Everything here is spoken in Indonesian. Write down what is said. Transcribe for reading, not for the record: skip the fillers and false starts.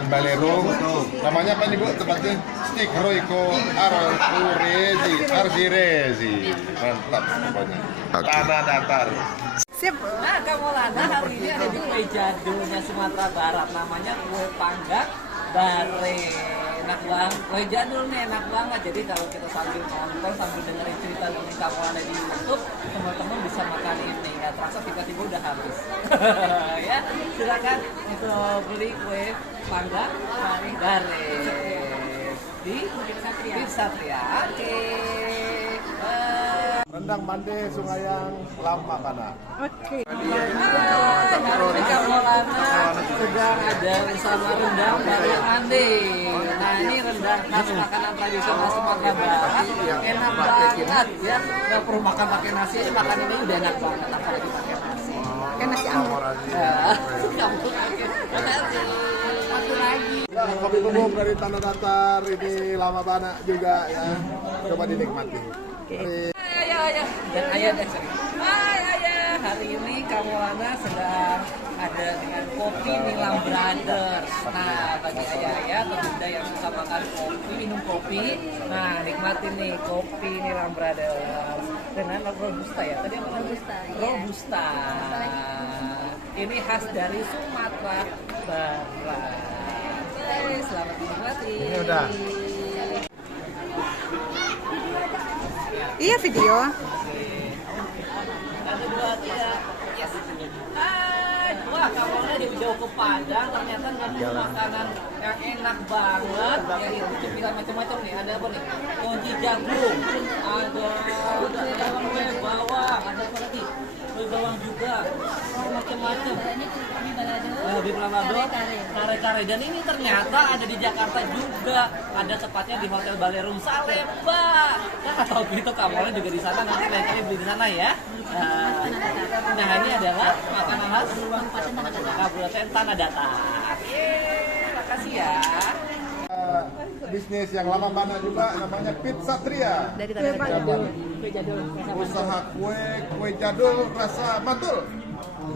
Jalan Balerung. Namanya apa nih Bu? Tempatnya Steak Royco Arzirezi. Mantap pokoknya. Tanah datar. Sip. Nah, Kamolana hari ini ada di kue jadulnya Sumatera Barat, namanya kue panggang bare. Enak banget, kue jadul nih enak banget. Jadi kalau kita sambil nonton, sambil dengerin cerita dari Kamolana di YouTube, teman-teman bisa makan ini. Nggak terasa tiba-tiba udah habis. Ya, silakan itu beli kue panggang bare di Satria. Oke. Rendang mande Sungayang Lama Kana. Oke. Di Kamolana sedang ada bersama rendang bare mande. Nah ini rendang khas makanan tradisional Sumatera Barat, enak banget ya. Nggak perlu makan pakai nasi, makan ini udah enak banget apalagi pakai nasi. Kan nasi anggur. Campur pakai nasi. Satu lagi. Nah, kopi bubuk dari Tanah Datar ini lama banget juga ya. Coba dinikmati. Ayah. Dan ayah deh sering. Ayah. Hari ini Kamolana sedang ada dengan kopi Nilam Brothers. Nah, bagi ayah-ayah atau bunda yang suka makan kopi, minum kopi, nah nikmatin nih kopi Nilam Brothers dengan robusta ya. Tadi apa robusta? Robusta. Ini khas dari Sumatera Barat. Oke, selamat menikmati. Ini udah. Iya video. Satu, dua, tiga. Yes. Hai. Wah, Kamolana di jauh ke Padang ternyata nemu makanan yang enak banget. Yaitu cemilan macam-macam nih. Ada apa nih? Konji jagung. Ada kue bawang. Ada apa lagi? Kue bawang juga. Macam-macam. Di Balado, kare-kare. Dan ini ternyata ada di Jakarta juga. Ada tepatnya di Hotel Balerung Salemba. Nah, kalau gitu Kamolana juga di sana, nanti lain kali beli di sana ya. Nah, ini adalah makanan khas Kabupaten Tanah Datar. Yeay, makasih ya. Bisnis yang lama banget juga namanya Pizza Tria. Dari Tanah Datar. Usaha kue jadul rasa mantul.